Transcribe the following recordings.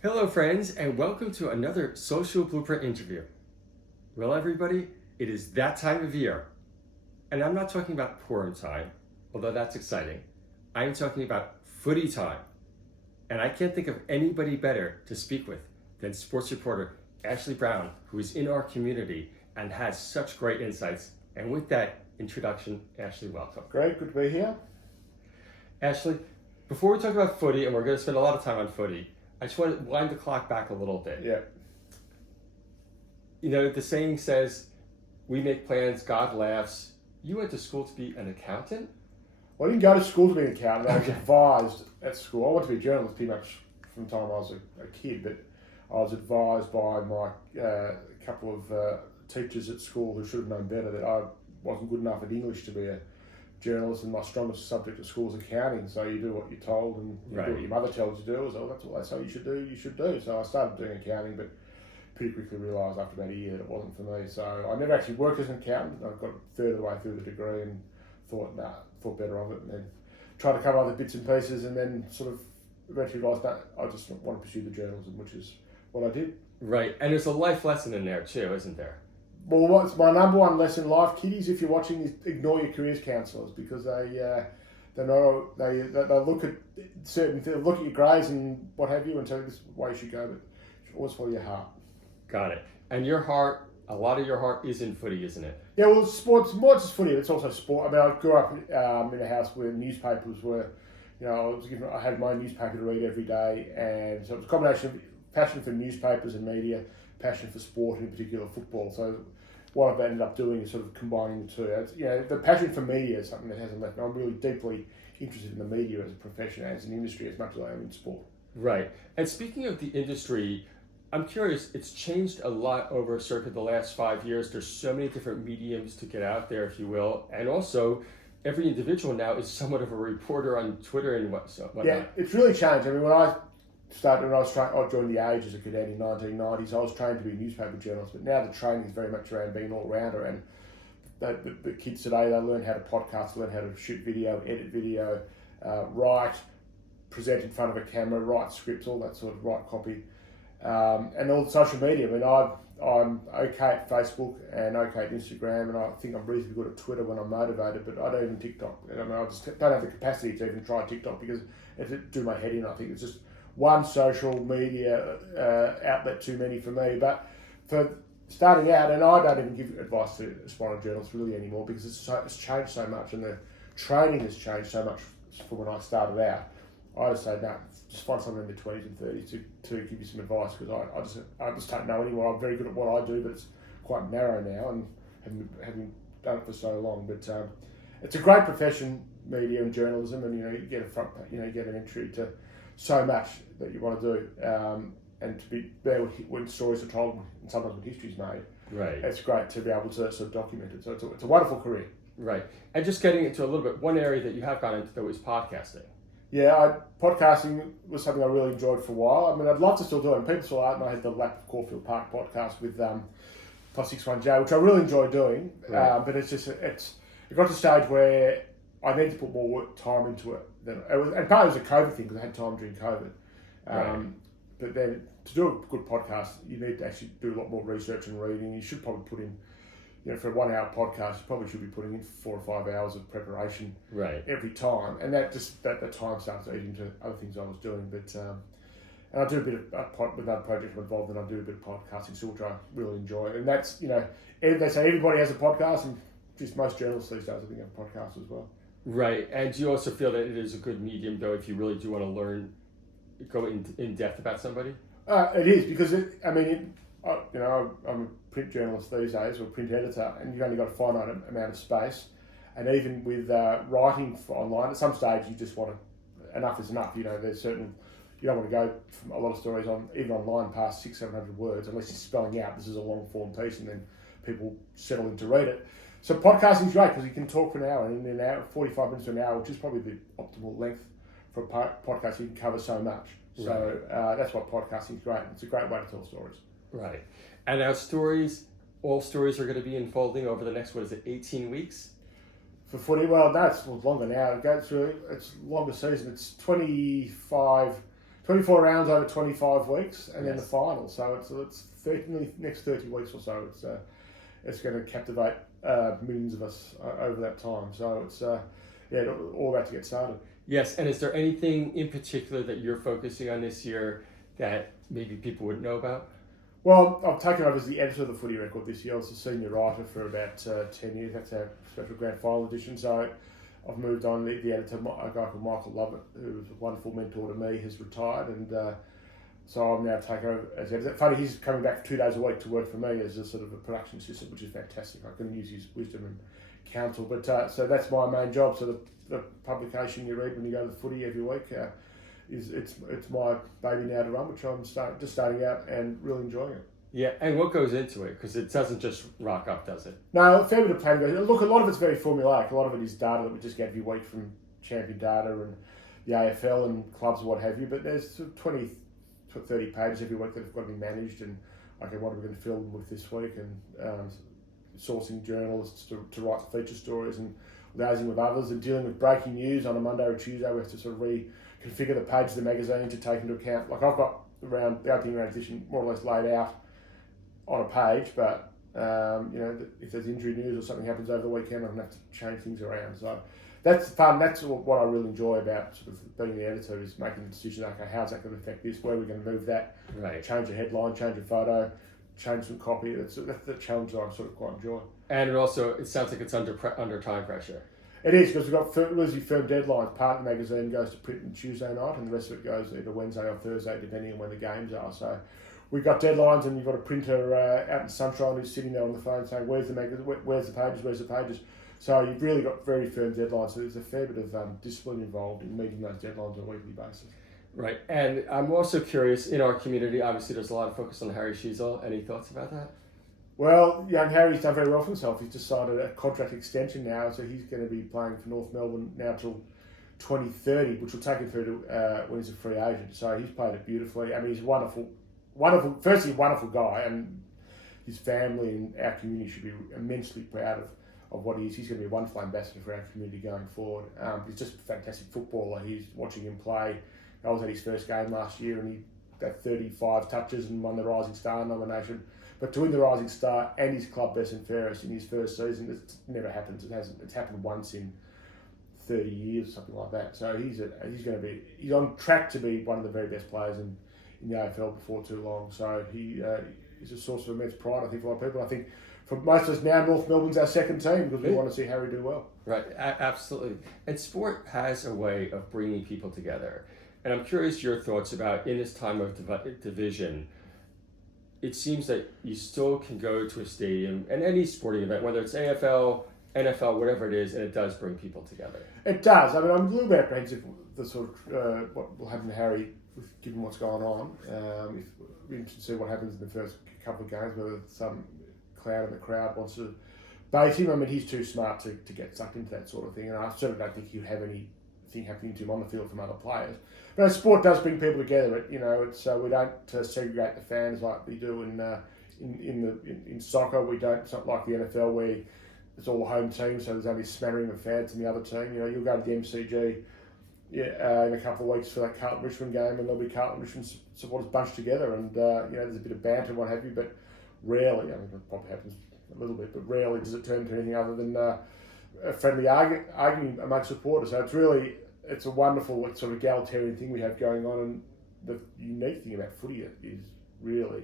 Hello, friends, and welcome to another Social Blueprint interview. Well, everybody, it is that time of year. And I'm not talking about Purim time, although that's exciting. I'm talking about footy time. And I can't think of anybody better to speak with than sports reporter Ashley Browne, who is in our community and has such great insights. And with that introduction, Ashley, welcome. Great, good to be here. Ashley, before we talk about footy, and we're going to spend a lot of time on footy, I just want to wind the clock back a little bit. Yeah. You know, the saying says, we make plans, God laughs. You went to school to be an accountant? Well, I didn't go to school to be an accountant. I was advised at school. I wanted to be a journalist pretty much from the time I was a kid, but I was advised by my couple of teachers at school who should have known better that I wasn't good enough at English to be a journalist, and my strongest subject at school is accounting. So you do what you're told, and you do what your mother tells you to do. So that's what they say you should do. So I started doing accounting, but pretty quickly realised after about a year that it wasn't for me. So I never actually worked as an accountant. I got a third of the way through the degree and thought better of it, and then tried to cover other bits and pieces, and then sort of eventually realised that I just want to pursue the journalism, which is what I did. Right, and there's a life lesson in there too, isn't there? Well, what's my number one lesson in life, kiddies, if you're watching, is ignore your careers counsellors, because they look at certain things, look at your grades and what have you, and tell you this is the way you should go, but you should always follow your heart. Got it. And your heart, a lot of your heart is in footy, isn't it? Yeah, well, sports, more just footy, it's also sport. I mean, I grew up in a house where newspapers were, I had my own newspaper to read every day, and so it was a combination of passion for newspapers and media, passion for sport, in particular football. So what I've ended up doing is sort of combining the two. The passion for media is something that hasn't left me. I'm really deeply interested in the media as a profession, as an industry, as much as I am in sport. Right. And speaking of the industry, I'm curious, it's changed a lot over circa the last 5 years. There's so many different mediums to get out there, if you will. And also, every individual now is somewhat of a reporter on Twitter and whatnot. Yeah, it's really changed. I mean, when I joined the Age as a cadet in 1990s. I was trained to be a newspaper journalist, but now the training is very much around being an all-rounder. And the kids today, they learn how to podcast, learn how to shoot video, edit video, write, present in front of a camera, write scripts, all that sort of write copy. And all the social media. I mean, I'm okay at Facebook and okay at Instagram, and I think I'm reasonably good at Twitter when I'm motivated, but I don't even TikTok. I mean, I just don't have the capacity to even try TikTok because it do my head in. I think it's just one social media outlet too many for me. But for starting out, and I don't even give advice to aspiring journalists really anymore because it's changed so much, and the training has changed so much from when I started out. I just say, no, just find someone in their 20s and 30s to give you some advice, because I just don't know anymore. I'm very good at what I do, but it's quite narrow now, and having done it for so long. But it's a great profession, media and journalism, and you get you get an entry to so much that you want to do, and to be there when stories are told, and sometimes when history's made. Right. It's great to be able to sort of document it. So it's a wonderful career. Right. And just getting into a little bit, one area that you have gone into though is podcasting. Yeah, podcasting was something I really enjoyed for a while. I mean, I'd love to still do it. And people saw that, and I had the Lap of Caulfield Park podcast with Plus 61J, which I really enjoy doing. Right. But it got to the stage where I need to put more time into it. And partly it was a COVID thing, because I had time during COVID. Right. But then to do a good podcast, you need to actually do a lot more research and reading. You should probably put in, for a 1 hour podcast, you probably should be putting in 4 or 5 hours of preparation every time. And that time starts to eat into other things I was doing. But and I do a bit of, with other projects I'm involved in, I do a bit of podcasting still, which I really enjoy. And that's, they say everybody has a podcast, and just most journalists these days, I think, have a podcast as well. Right. And do you also feel that it is a good medium, though, if you really do want to go in depth about somebody? It is, because I'm a print journalist these days, or print editor, and you've only got a finite amount of space. And even with writing for online, at some stage you just want to, enough is enough. There's certain, you don't want to go from a lot of stories even online past 600-700 words, unless you're spelling out this is a long form piece, and then people settle in to read it. So podcasting is great because you can talk for an hour, and in an hour, 45 minutes to an hour, which is probably the optimal length for a podcast. You can cover so much. So that's why podcasting is great. It's a great way to tell stories. Right. And our all stories are going to be unfolding over the next, 18 weeks? For footy, well, no, it's longer now. It goes through, it's longer season. It's 25 24 rounds over 25 weeks, and then the Yes. final. So it's 30, next 30 weeks or so. It's going to captivate millions of us over that time. So it's all about to get started. Yes, and is there anything in particular that you're focusing on this year that maybe people wouldn't know about? Well, I've taken over as the editor of the Footy Record this year. I was the senior writer for about 10 years. That's our special grand final edition. So I've moved on. The editor, a guy called Malka Leifer, who was a wonderful mentor to me, has retired, and so I'm now taking over as editor. Funny, he's coming back 2 days a week to work for me as a sort of a production assistant, which is fantastic. I can use his wisdom and counsel. But so that's my main job. So the publication you read when you go to the footy every week it's my baby now to run, which I'm just starting out and really enjoying it. Yeah, and what goes into it? Because it doesn't just rock up, does it? No, a fair bit of planning. Look, a lot of it's very formulaic. A lot of it is data that we just get every week from champion data and the AFL and clubs and what have you. But there's sort of 20 to 30 pages every week that have got to be managed. And okay, what are we going to fill them with this week? And sourcing journalists to write the feature stories and liaising with others and dealing with breaking news on a Monday or Tuesday. We have to sort of reconfigure the page of the magazine to take into account. Like I've got the opening round edition more or less laid out on a page, but if there's injury news or something happens over the weekend, I'm going to have to change things around. So that's fun. That's what I really enjoy about sort of being the editor, is making the decision, okay, how's that going to affect this? Where are we going to move that? Right. Change a headline, change a photo, change some copy. That's the challenge that I sort of quite enjoy. And it sounds like it's under time pressure. It is, because we've got loosely firm deadlines. Part of the magazine goes to print on Tuesday night, and the rest of it goes either Wednesday or Thursday, depending on when the games are. So we've got deadlines, and you've got a printer out in sunshine who's sitting there on the phone saying, where's the magazine, where's the pages? So you've really got very firm deadlines. So there's a fair bit of discipline involved in meeting those deadlines on a weekly basis. Right, and I'm also curious, in our community, obviously there's a lot of focus on Harry Sheezel. Any thoughts about that? Well, young Harry's done very well for himself. He's just signed a contract extension now, so he's going to be playing for North Melbourne now till 2030, which will take him through to when he's a free agent. So he's played it beautifully. I mean, he's a wonderful, firstly, wonderful guy, and his family and our community should be immensely proud of what he is. He's going to be a wonderful ambassador for our community going forward. He's just a fantastic footballer. He's watching him play. I was at his first game last year, and he got 35 touches and won the Rising Star nomination. But to win the Rising Star and his club best and fairest in his first season, it never happens. It's happened once in 30 years, something like that. So he's on track to be one of the very best players in the AFL before too long. So he is a source of immense pride, I think, for a lot of people. I think for most of us now, North Melbourne's our second team because we want to see Harry do well. Right, absolutely. And sport has a way of bringing people together. And I'm curious your thoughts about, in this time of division, it seems that you still can go to a stadium and any sporting event, whether it's AFL, NFL, whatever it is, and it does bring people together. It does. I mean, I'm a little bit apprehensive the sort of what will happen to Harry, given what's going on. We're interested to see what happens in the first couple of games, whether some cloud in the crowd wants to bait him. I mean, he's too smart to get sucked into that sort of thing, and I certainly don't think he'll have anything happening to him on the field from other players. But sport does bring people together. It's we don't segregate the fans like we do in soccer. We don't. It's not like the NFL where it's all home teams, so there's only a smattering of fans in the other team. You'll go to the MCG in a couple of weeks for that Carlton Richmond game, and there'll be Carlton Richmond supporters bunched together, and there's a bit of banter and what have you, but rarely. I mean, it probably happens a little bit, but rarely does it turn into anything other than a friendly arguing amongst supporters. So it's a wonderful sort of egalitarian thing we have going on, and the unique thing about footy is really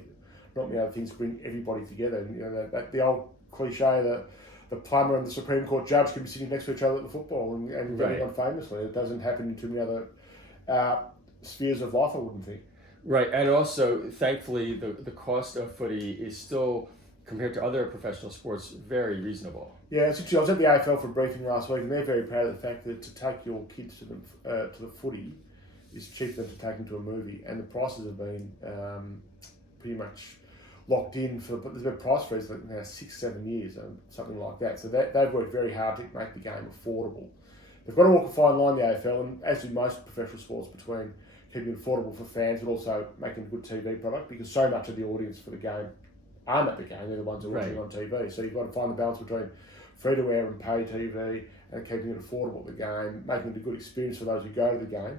not many other things bring everybody together. The old cliche that the plumber and the Supreme Court judge can be sitting next to each other at the football, and right. on famously. It doesn't happen in too many other spheres of life, I wouldn't think. Right, and also, thankfully, the cost of footy is still, compared to other professional sports, very reasonable. Yeah, it's interesting. I was at the AFL for a briefing last week, and they're very proud of the fact that to take your kids to the footy is cheaper than to take them to a movie, and the prices have been pretty much locked in there's been price freeze for now 6-7 years, something like that. So they've worked very hard to make the game affordable. They've got to walk a fine line, the AFL, and as do most professional sports, between keeping it affordable for fans but also making a good TV product, because so much of the audience for the game aren't at the game, they're the ones who are watching on TV. So you've got to find the balance between free-to-air and pay TV and keeping it affordable at the game, making it a good experience for those who go to the game.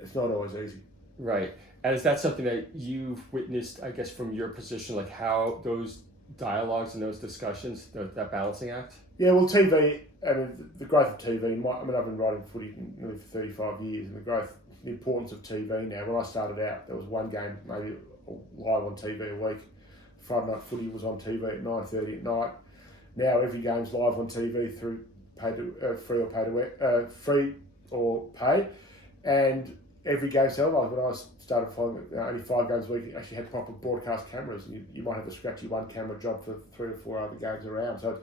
It's not always easy. Right. And is that something that you've witnessed, I guess, from your position, like how those dialogues and those discussions, that balancing act? Yeah, well, TV, I mean, the growth of TV, I've been writing footy nearly for 35 years, and the importance of TV now. When I started out, there was one game maybe live on TV a week. Friday night footy was on TV at 9:30 at night. Now every game's live on TV through free or pay, and every game's televised. When I started following it, only 5 games a week, you actually had proper broadcast cameras, and you might have a scratchy one camera job for 3 or 4 other games around. So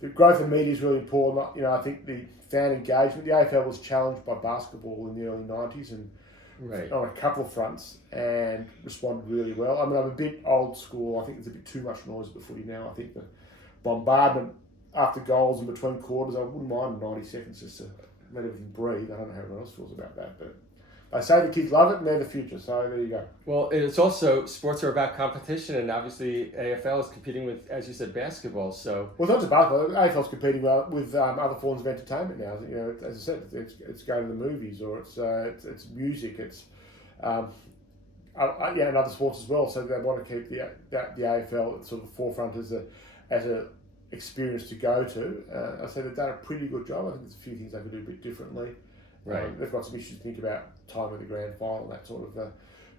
the growth of media is really important. I think the fan engagement, the AFL was challenged by basketball in the early 90s and on a couple of fronts and responded really well. I mean, I'm a bit old school. I think there's a bit too much noise at the footy now. I think the bombardment after goals and between quarters, I wouldn't mind 90 seconds just to let everything breathe. I don't know how everyone else feels about that, but they say the kids love it and they're the future, so there you go. Well, it's also, sports are about competition, and obviously AFL is competing with, as you said, basketball. So, well, it's not just basketball. AFL's competing with other forms of entertainment now. As I said, it's going to the movies, or it's music, it's and other sports as well. So they want to keep the AFL at sort of forefront as a experience to go to. I say they've done a pretty good job. I think there's a few things they could do a bit differently. Right. They've got some issues to think about, time of the grand final, that sort of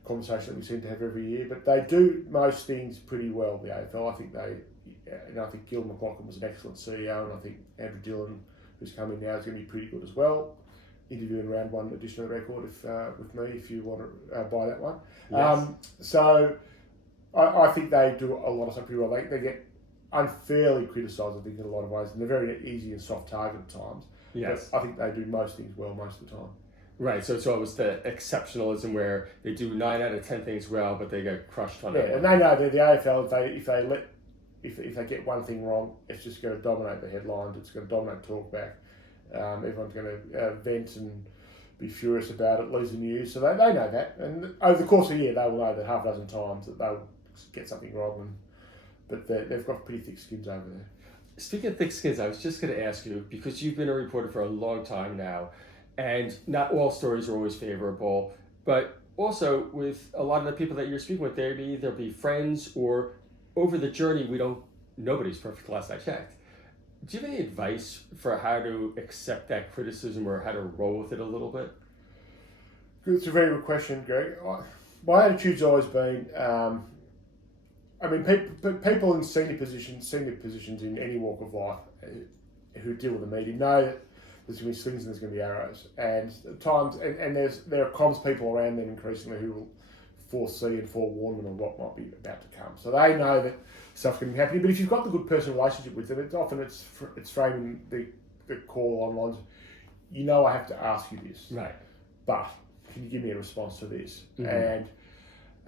conversation that we seem to have every year. But they do most things pretty well, the AFL. I think I think Gil McLaughlin was an excellent CEO, and I think Andrew Dillon, who's coming now, is going to be pretty good as well. Interviewing round 1 edition of the record with me if you want to buy that one. Yes. So I think they do a lot of stuff pretty well. They get unfairly criticised, I think, in a lot of ways, and they're very easy and soft target at times. Yes. But I think they do most things well most of the time. Right, so it's always the exceptionalism where they do 9 out of 10 things well, but they get crushed on it. Yeah, and they know that the AFL, if they get one thing wrong, it's just going to dominate the headlines. It's going to dominate talkback. Everyone's going to vent and be furious about it, lose the news. So they know that, and over the course of the year, they will know that half a dozen times that they'll get something wrong. But they've got pretty thick skins over there. Speaking of thick skins, I was just going to ask you, because you've been a reporter for a long time now, and not all stories are always favorable, but also with a lot of the people that you're speaking with, they may either be friends or over the journey, nobody's perfect last I checked. Do you have any advice for how to accept that criticism or how to roll with it a little bit? It's a very good question, Greg. My attitude's always been, people in senior positions in any walk of life who deal with the media know that there's going to be slings and there's going to be arrows, and at times, and there are comms people around them increasingly who will foresee and forewarn them of what might be about to come. So they know that stuff's going to be happening. But if you've got the good personal relationship with them, it's framing the call online. I have to ask you this, right? But can you give me a response to this? Mm-hmm.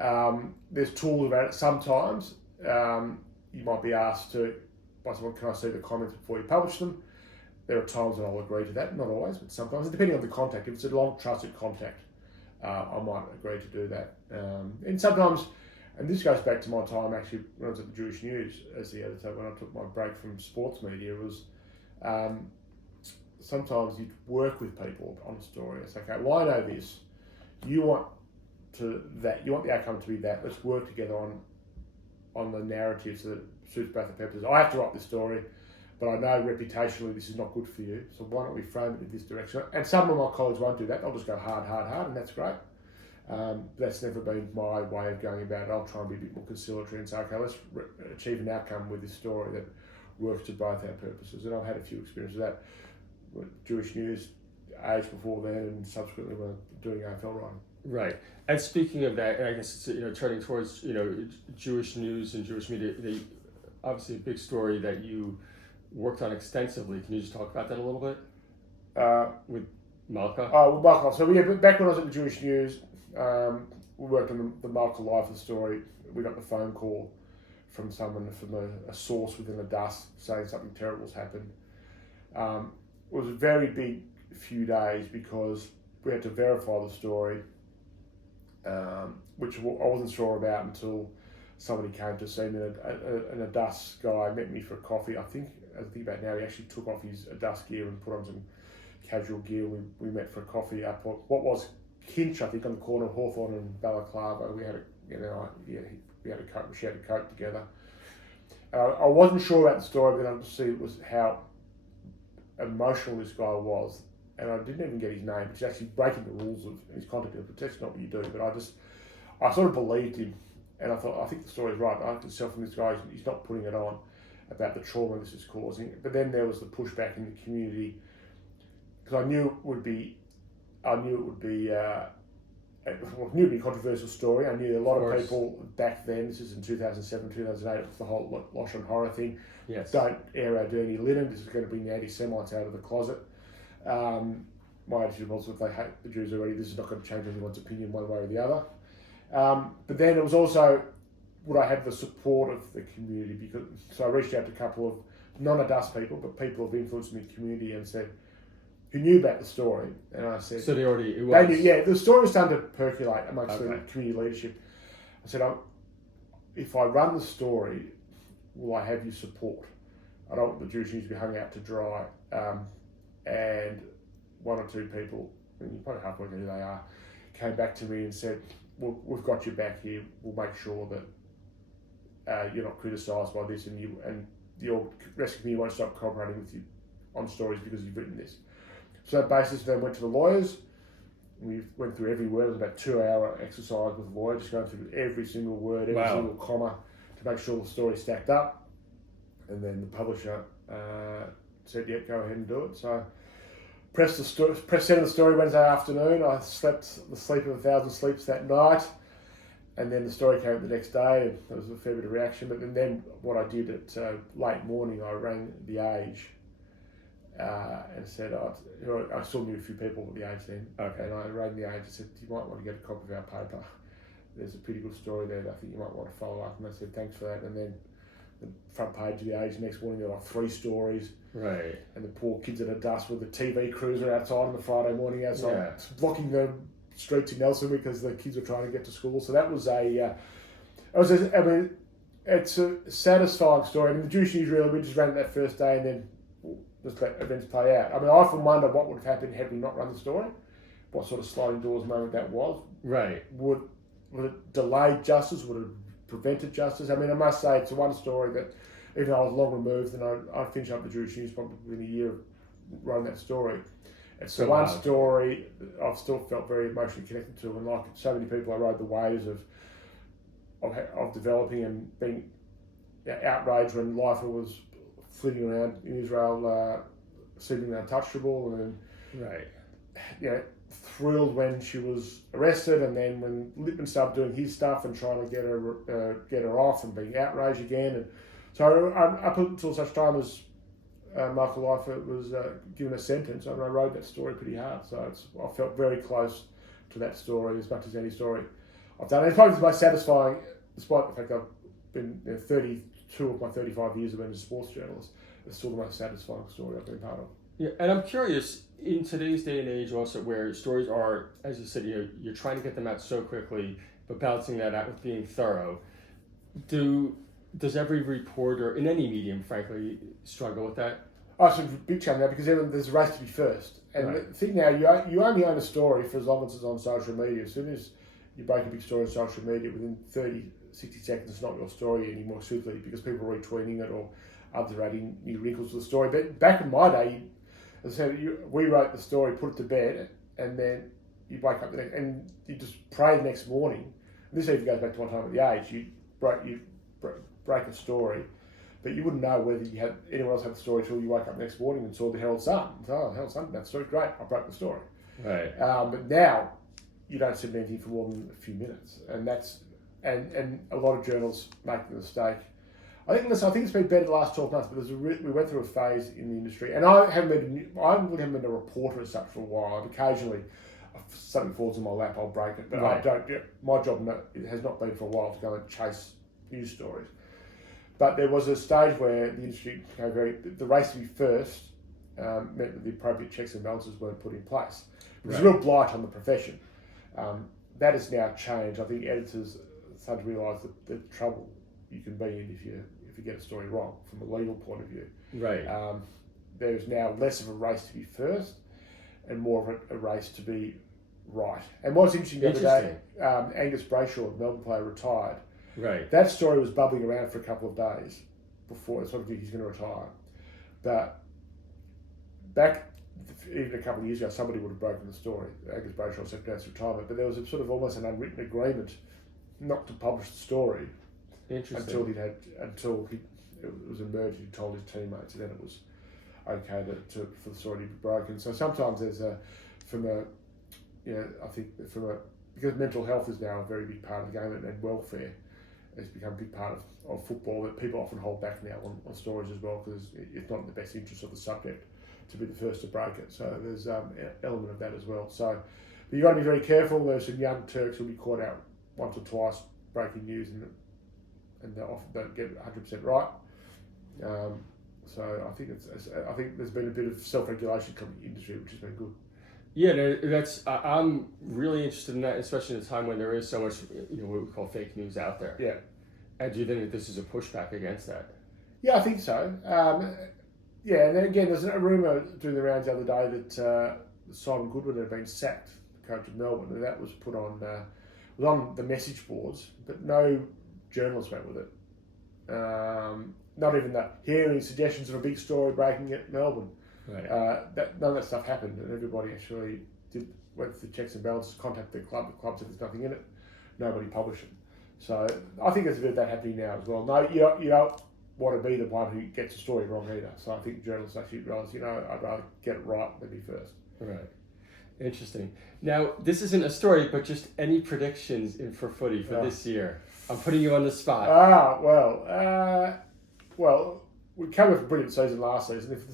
And there's tools about it. Sometimes you might be asked by someone, can I see the comments before you publish them? There are times when I'll agree to that, not always, but sometimes, depending on the contact. If it's a long trusted contact, I might agree to do that. And sometimes, and this goes back to my time actually when I was at the Jewish News as the editor, when I took my break from sports media, was sometimes you'd work with people on a story. It's like, okay, well, I know this. You want the outcome to be that. Let's work together on the narrative so that it suits both the purposes. I have to write this story, but I know reputationally this is not good for you, so why don't we frame it in this direction? And some of my colleagues won't do that. They'll just go hard, and that's great. That's never been my way of going about it. I'll try and be a bit more conciliatory and say, okay, let's achieve an outcome with this story that works to both our purposes. And I've had a few experiences of that with Jewish News, age before then, and subsequently when doing AFL writing. Right. And speaking of that, and I guess it's turning towards Jewish news and Jewish media. Obviously a big story that you worked on extensively. Can you just talk about that a little bit? With Malka? With Malka. So back when I was at the Jewish News, we worked on the Malka Leifer story. We got the phone call from someone, from a source within the dust, saying something terrible's happened. It was a very big few days because we had to verify the story, which I wasn't sure about until somebody came to see me, and a dust guy met me for a coffee. I think about now, he actually took off his dust gear and put on some casual gear. We met for a coffee up what was Kinch, I think, on the corner of Hawthorne and Balaclava. We had we shared a coke together. I wasn't sure about the story, but I could see it was how emotional this guy was, and I didn't even get his name. He's actually breaking the rules of his content. But that's not what you do. But I sort of believed him, and I thought, I think the story's right. I can tell from this guy, he's not putting it on about the trauma this is causing. But then there was the pushback in the community, because I knew it would be a controversial story. I knew a lot of people back then, this is in 2007, 2008, it was the whole Losh and Horror thing. Yes. Don't air our dirty linen. This is going to bring the anti-Semites out of the closet. My attitude was, if they hate the Jews already, this is not going to change anyone's opinion one way or the other. But then it was also, would I have the support of the community? So I reached out to a couple of, not a dust people, but people of influence in the community and said, who knew about the story, and I said... So they knew, the story was starting to percolate amongst the community leadership. I said, if I run the story, will I have your support? I don't want the Jewish news to be hung out to dry. And one or two people, and you probably half working who they are, came back to me and said, well, we've got your back here, we'll make sure that you're not criticised by this, and your rest of me won't stop cooperating with you on stories because you've written this. So that basis, then went to the lawyers. We went through every word. It was about 2-hour exercise with the lawyer, just going through every single word, every single comma to make sure the story stacked up. And then the publisher said, yeah, go ahead and do it. So press send of the story Wednesday afternoon. I slept the sleep of 1,000 sleeps that night. And then the story came the next day, and there was a fair bit of reaction. But then what I did at late morning, I rang The Age. And said, I still knew a few people at The Age then. Okay. And I rang The Age and said, you might want to get a copy of our paper. There's a pretty good story there that I think you might want to follow up. And they said, thanks for that. And then the front page of The Age the next morning, there were like 3 stories. Right. And the poor kids at a dust with the TV cruiser outside on the Friday morning outside, blocking the streets in Nelson because the kids were trying to get to school. So that was it's a satisfying story. I mean, the Jewish news really, we just ran it that first day and then just let events play out. I mean, I often wonder what would have happened had we not run the story. What sort of sliding doors moment that was. Right. Would it delay justice? Would it prevented justice? I mean, I must say it's the one story that, even though I was long removed and I finished up the Jewish news probably within a year of writing that story, it's the one story I've still felt very emotionally connected to. And like so many people, I rode the waves of developing and being outraged when Leifer was flitting around in Israel, seemingly untouchable, and thrilled when she was arrested, and then when Lippman started doing his stuff and trying to get her off, and being outraged again. And so up until such time as Malka Leifer was given a sentence, I rode that story pretty hard. So I felt very close to that story as much as any story I've done. And it's probably the most satisfying, despite the fact I've been 32 of my 35 years have been a sports journalist. It's still the most satisfying story I've been part of. Yeah, and I'm curious, in today's day and age also, where stories are, as you said, you're trying to get them out so quickly, but balancing that out with being thorough, does every reporter, in any medium, frankly, struggle with that? Oh, it's a big challenge now because there's a race to be first. And the thing now, you only own a story for as long as it's on social media. As soon as you break a big story on social media, within 30, 60 seconds, it's not your story anymore, simply because people are retweeting it or others are adding new wrinkles to the story. But back in my day, as I said, we wrote the story, put it to bed, and then you wake up and you just pray the next morning. And this even goes back to my time at The Age. You break a story, but you wouldn't know whether anyone else had the story until you wake up the next morning and saw the Herald Sun. Oh, the Herald Sun, that story, great, I broke the story. Right. But now you don't send anything for more than a few minutes, and that's and a lot of journalists make the mistake. I think it's been better the last 12 months, but we went through a phase in the industry, and I haven't been a reporter as such for a while. Occasionally, if something falls in my lap, I'll break it, but I don't. My job has not been for a while to go and chase news stories. But there was a stage where the industry became the race to be first meant that the appropriate checks and balances weren't put in place. It was a real blight on the profession. That has now changed. I think editors started to realise the trouble you can be in if you get a story wrong from a legal point of view. Right. There's now less of a race to be first and more of a race to be right. And what's interesting the other day, Angus Brayshaw, the Melbourne player, retired. Right. That story was bubbling around for a couple of days before sort of he's going to retire. But back even a couple of years ago, somebody would have broken the story. Angus Brayshaw stepped down to retirement, but there was a sort of almost an unwritten agreement not to publish the story until it was emerged. He told his teammates, and then it was okay for the story to be broken. So sometimes there's because mental health is now a very big part of the game, and welfare has become a big part of football, that people often hold back now on stories as well, because it's not in the best interest of the subject to be the first to break it. So there's an element of that as well. So but you've got to be very careful. There's some young Turks who'll be caught out once or twice breaking news, and they often don't get it 100% right. So I think there's been a bit of self-regulation coming in the industry, which has been good. Yeah, no, I'm really interested in that, especially in a time when there is so much, what we call fake news out there. Yeah. And do you think that this is a pushback against that? Yeah, I think so. Yeah, and then again, there's a rumour doing the rounds the other day that Simon Goodwin had been sacked, the coach of Melbourne, and that was put on the message boards, but no journalists went with it. Not even that. Hearing suggestions of a big story breaking at Melbourne. Right. None of that stuff happened, and everybody actually went through checks and balances, contacted the club. The club said there's nothing in it. Nobody published it. So I think there's a bit of that happening now as well. No, you don't want to be the one who gets the story wrong either. So I think journalists actually realise, I'd rather get it right than be first. Right. Interesting. Now, this isn't a story, but just any predictions for footy for this year? I'm putting you on the spot. Well, we came off a brilliant season last season. If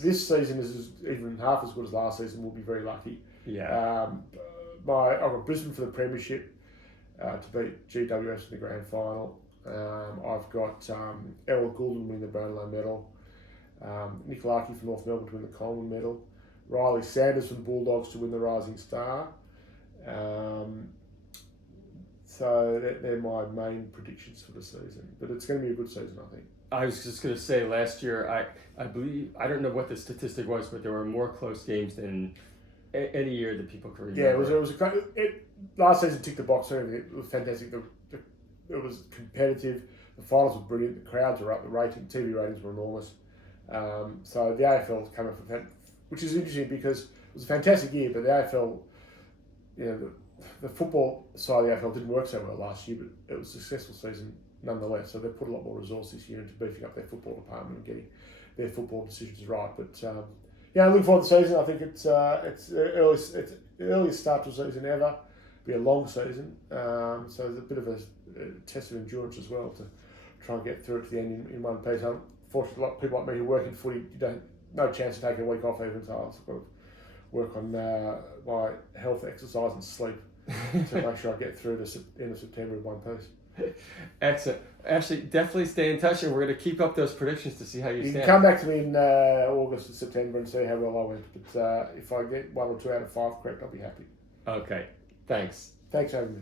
this season is even half as good as last season, we'll be very lucky. Yeah. I've got Brisbane for the premiership to beat GWS in the grand final. I've got Errol Goulden win the Brownlow medal. Nick Larkey from North Melbourne to win the Coleman medal. Riley Sanders from Bulldogs to win the Rising Star. So they're my main predictions for the season. But it's going to be a good season, I think. I was just going to say, last year, I believe, I don't know what the statistic was, but there were more close games than any year that people can remember. Yeah, last season ticked the box. It was fantastic. It was competitive. The finals were brilliant. The crowds were up. The TV ratings were enormous. So the AFL came up with that, which is interesting because it was a fantastic year, but the AFL, the football side of the AFL didn't work so well last year, but it was a successful season nonetheless. So they put a lot more resource this year into beefing up their football department and getting their football decisions right. But I'm looking forward to the season. I think it's the earliest start to a season ever. Be a long season, so there's a bit of a test of endurance as well to try and get through it to the end in one piece. Unfortunately, a lot of people like me who work in footy, no chance of taking a week off even, so I've got to work on my health, exercise and sleep to make sure I get through the end of September in one piece. Excellent. Ashley, definitely stay in touch, and we're going to keep up those predictions to see how you stand. You can come back to me in August and September and see how well I went, but if I get 1 or 2 out of 5 correct, I'll be happy. Okay. Thanks. Thanks for having me.